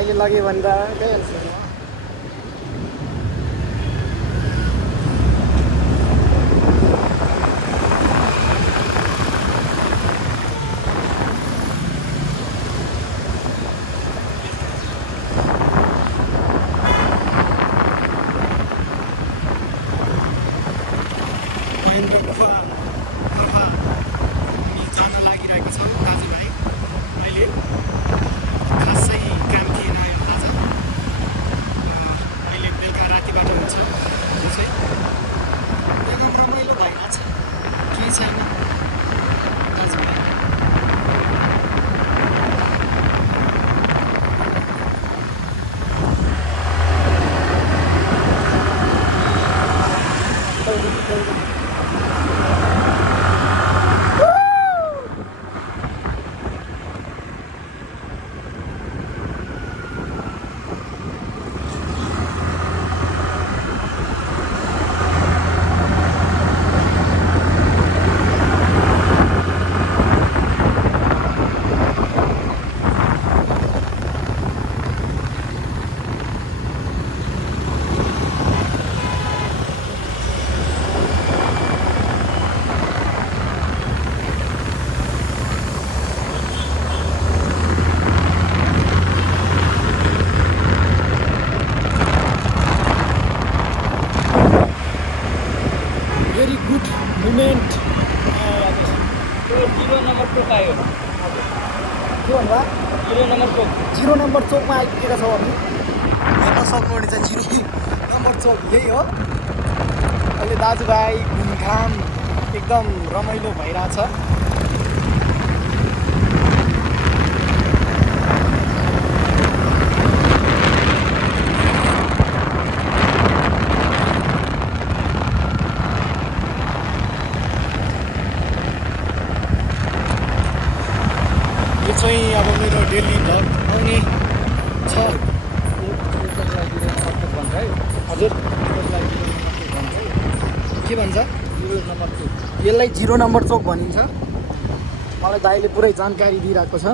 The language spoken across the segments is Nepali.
दाइले लग्यो भने त गइहाल्छ। मुभमेन्ट 0 नम्बर चोक आयो। के भन्नुभयो? 0 नम्बर चोक। 0 नम्बर चोकमा आइपुगेका छौँ हामी। हेर्न सक्नुहुनेछ 0 नम्बर चोक यही हो। अहिले दाजुभाइ घुमघाम एकदम रमाइलो भइरहेछ। यो चाहिँ अब मेरो डेली भ्लग आउने छ। हजुर के भन्छ? 0 नम्बर चोक। यसलाई 0 नम्बर चोक भनिन्छ। मलाई दाइले पुरै जानकारी दिइरहेको छ।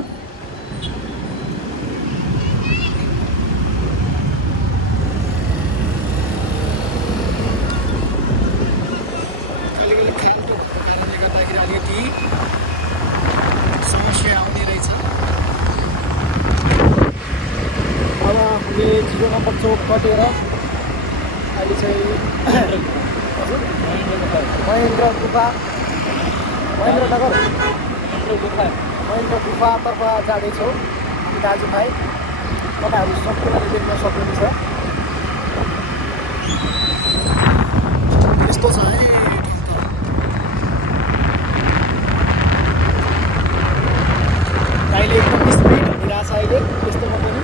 कहिले खाल्टो भएको कारणले गर्दाखेरि अलिकति समस्या आउने रहेछ। अब हामीले 0 नम्बर चोक कटेर अहिले चाहिँ महेन्द्र गुफा महेन्द्र गुफातर्फ जाँदैछौँ हामी दाजुभाइ। तपाईँहरू सबैलाई देख्न सक्नुहुन्छ। यस्तो छ है दाइले एकदम स्पिड हिँडिरहेछ अहिले यस्तोमा पनि।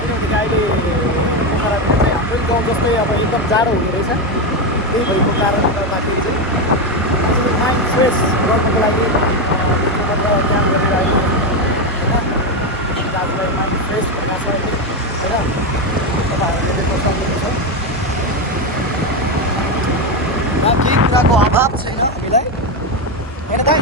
किनभने अहिले पोखरातिर चाहिँ हाम्रै गाउँ जस्तै अब एकदम जाडो हुने रहेछ। त्यही भएको कारणले गर्दाखेरि चाहिँ अलिकति माइन्ड फ्रेस गर्नको लागि काम गरेर अहिले होइन दाजुभाइ माइन्ड फ्रेस भएको छ अहिले होइन। तपाईँहरूले देख्न सक्नुहुन्छ केही कुराको अभाव छैन हामीलाई होइन दाइ?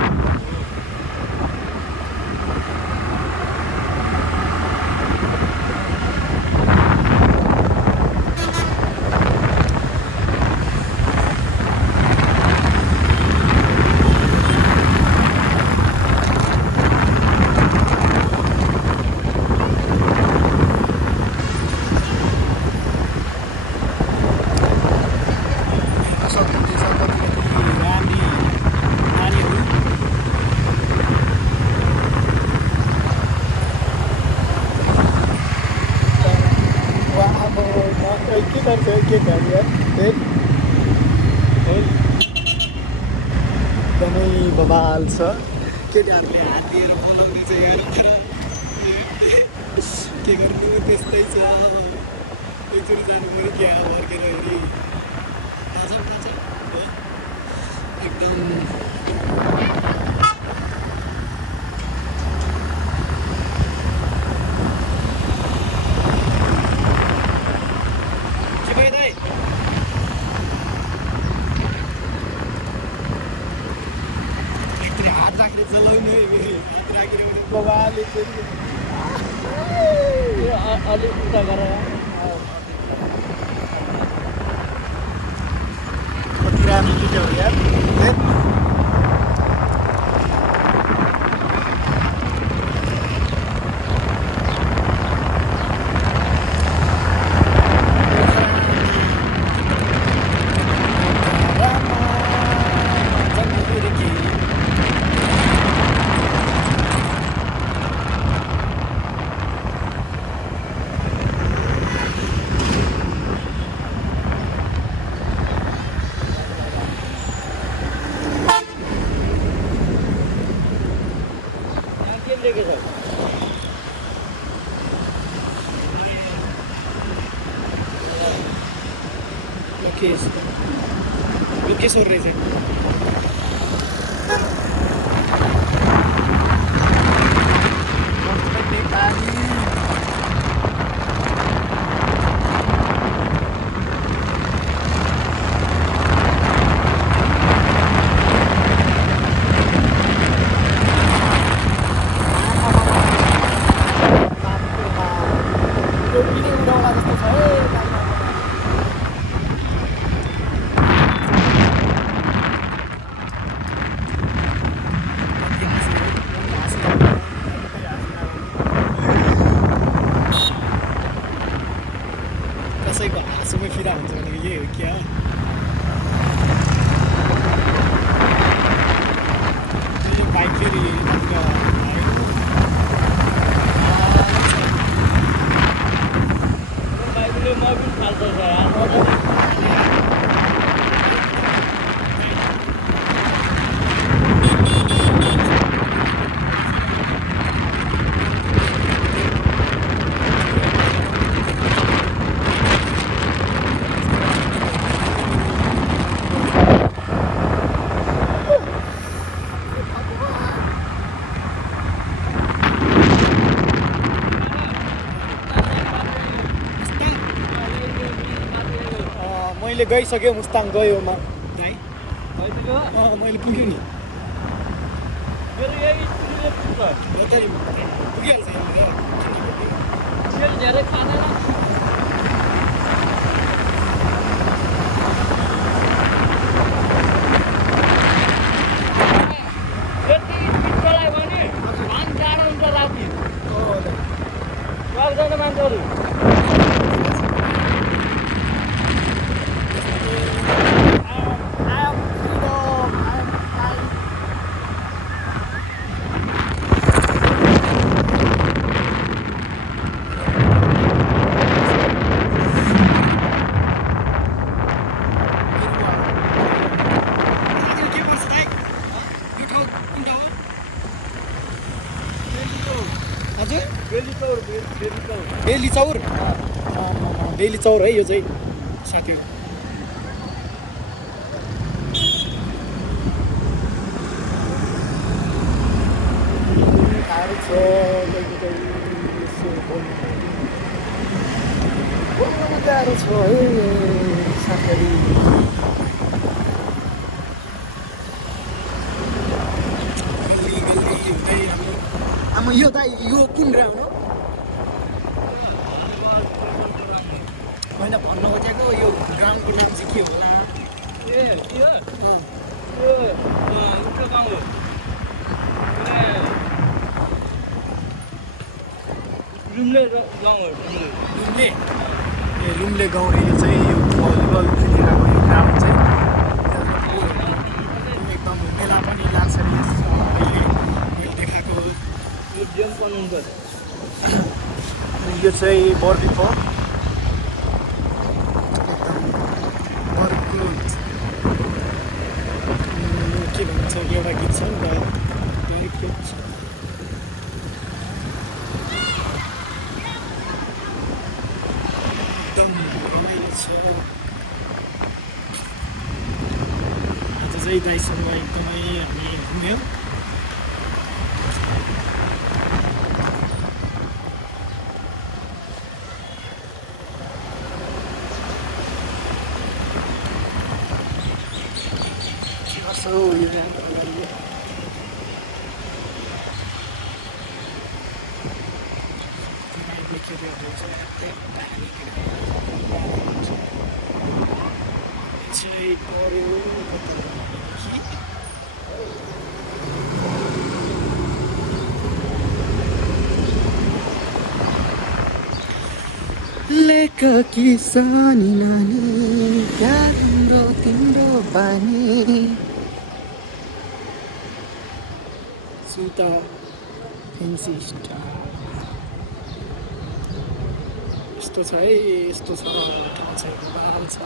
एकदमै बबाल छ। केटाहरूले हात दिएर बोलाउने चाहिँ यहाँ तर के गर्नु त्यस्तै छ। एकचोटि जानु पऱ्यो क्या फर्केर हेरी थाहा छ एकदम अलिक उता गरेर कति राम्रो खिच्यो यार के लेखेको छ लोकेश्वर रहेछ कसैको हाँसोमै फिरा हुन्छ भनेको यही हो क्या यो बाइक फेरि बाइकले म पनि फाल्छ मैले गइसक्यो मुस्ताङ गयो दाइ भइसक्यो मैले पुग्यो नि मेरो यही स्कुलले पुग्छ पुगिहाल्छ सेल धेरै खाँदैन यति स्पिड चलायो भने झन् टाढो हुन्छ राति सक्दैन मान्छेहरू हजुर बेली चौर बेली चौर है यो चाहिँ साथीहरू गाह्रो छ है साथीहरू आमा यो दाइ यो कुन ग्राउन्ड हो होइन भन्न खोजेको यो ग्राउन्डको नाम चाहिँ के होला ए यो उल्टो गाउँ हो लुम्ले गाउँ हो लुम्ले ए लुम्ले गाउँ रे यो चाहिँ यो भलिबल खेलिरहेको यो ग्राउन्ड चाहिँ एकदम मेला पनि लाग्छ रे मैले देखाएको यो गेम बनाउनु अनि यो चाहिँ बर्दिप हो के भन्छ एउटा गीत छ नि त एकदम रमाइलो छ आज चाहिँ दाइसँग एकदमै हामी घुम्यौँ खेतीहरू छ चाहिँ पऱ्यो लेक किसानी नानी क्या तिम्रो बानी सुता फेन्सी स्टार यस्तो छ है यस्तो छ ठाउँ चाहिँ बवाल छ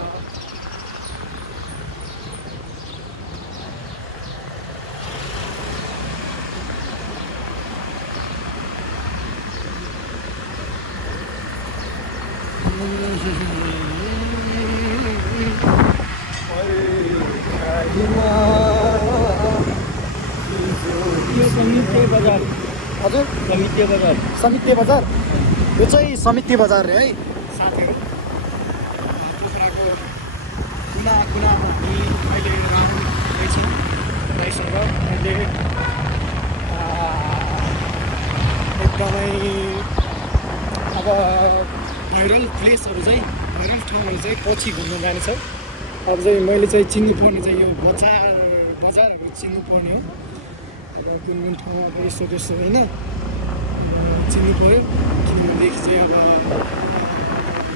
समिति बजार हजुर समिति बजार समिति बजार यो चाहिँ समिति बजार रे है साथीहरू पोखराको कुना कुनामा हामी अहिले राख्दैछौँ भाइसँग अहिले एकदमै अब भाइरल प्लेसहरू चाहिँ भाइरल ठाउँहरू चाहिँ पछि घुम्न जानेछौँ अब चाहिँ मैले चाहिँ चिन्नुपर्ने चाहिँ यो बजारहरू चिन्नुपर्ने हो अब कुन कुन ठाउँमा अब यस्तो त्यस्तो होइन चिन्नु पऱ्यो किनभनेदेखि चाहिँ अब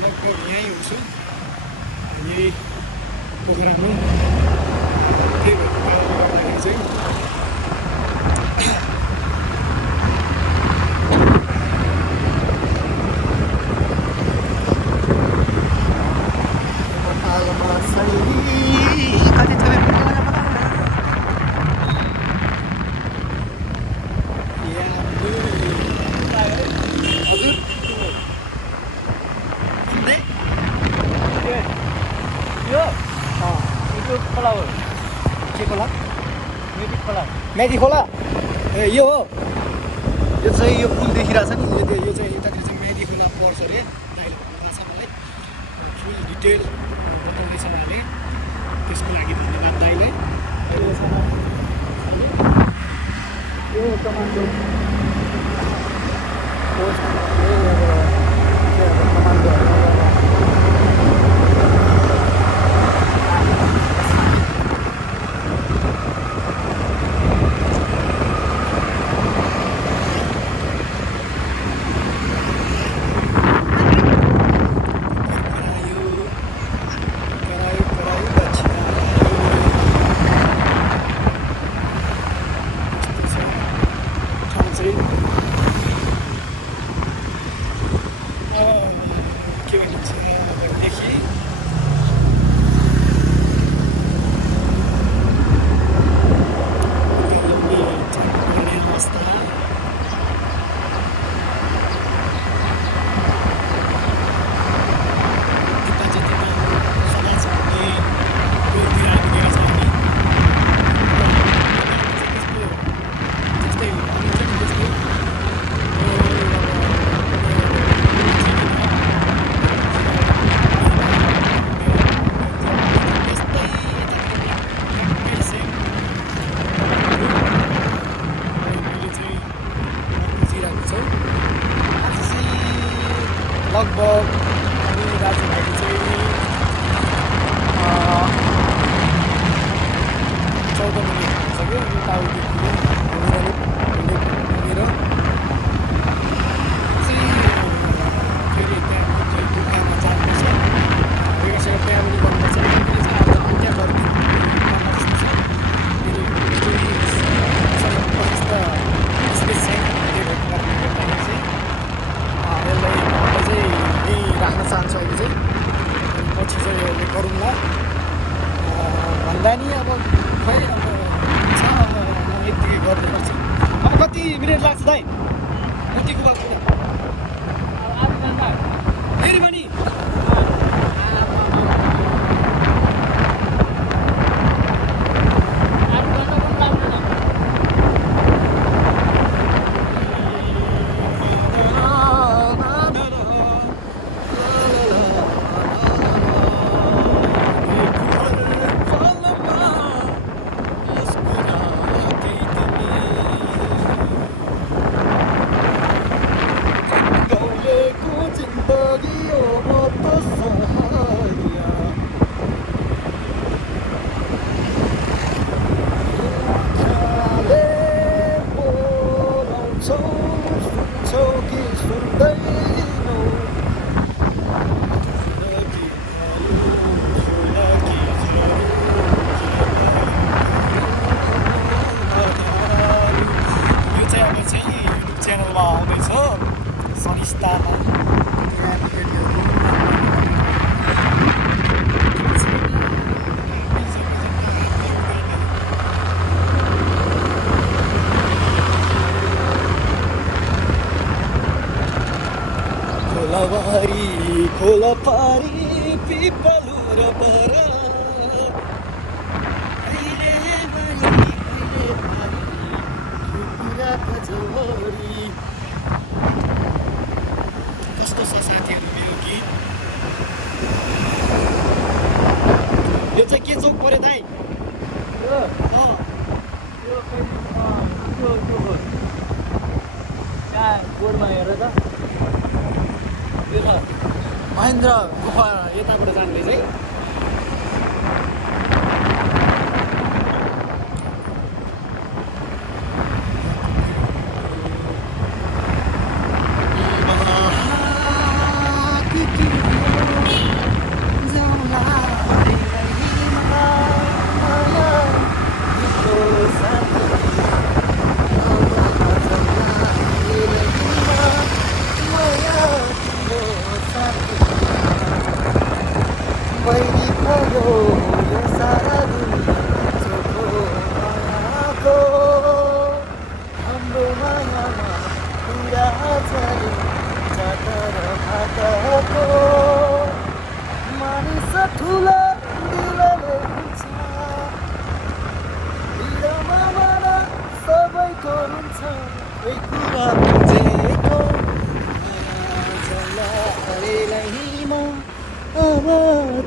लगभग यहीँ हुन्छु यही पोखरामै त्यही भएको कारणले गर्दाखेरि चाहिँ मेथी खोला ए यो हो यो चाहिँ यो पुल देखिरहेछ नि यो चाहिँ यतातिर चाहिँ मेथी खोला पर्छ अरे दाइले भन्नुभएको छ मलाई फुल डिटेल बताउँदैछ उहाँले त्यसको लागि धन्यवाद दाइले यो कमान्डो लगभग हामी दाजुभाइले चाहिँ 14 मिनट भइसक्यो यताउति घुमेर फेरि त्यहाँ दुकानमा जानुपर्छ बेगरसँग फ्यामिली गर्नुपर्छ त्यहाँ सुन्छौ कि सुन्दैनौ यो चाहिँ अब चाहिँ युट्युब च्यानलमा आउँदैछ सनिस्तामा खोलाबारी खोलापारी पिपलु र बर कस्तो छ साथीहरू मेरो गीत यो चाहिँ के चोक पऱ्यो दाइ बोर्डमा हेर त यो छ महेन्द्र गुफा यताबाट जाने चाहिँ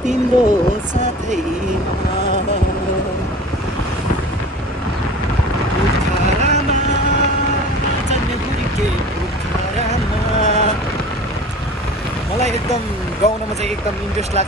तिम्रो साथैमा पोखरामा जाने हुर्के पोखरामा मलाई एकदम गाउनमा चाहिँ एकदम इन्ट्रेस्ट लाग्छ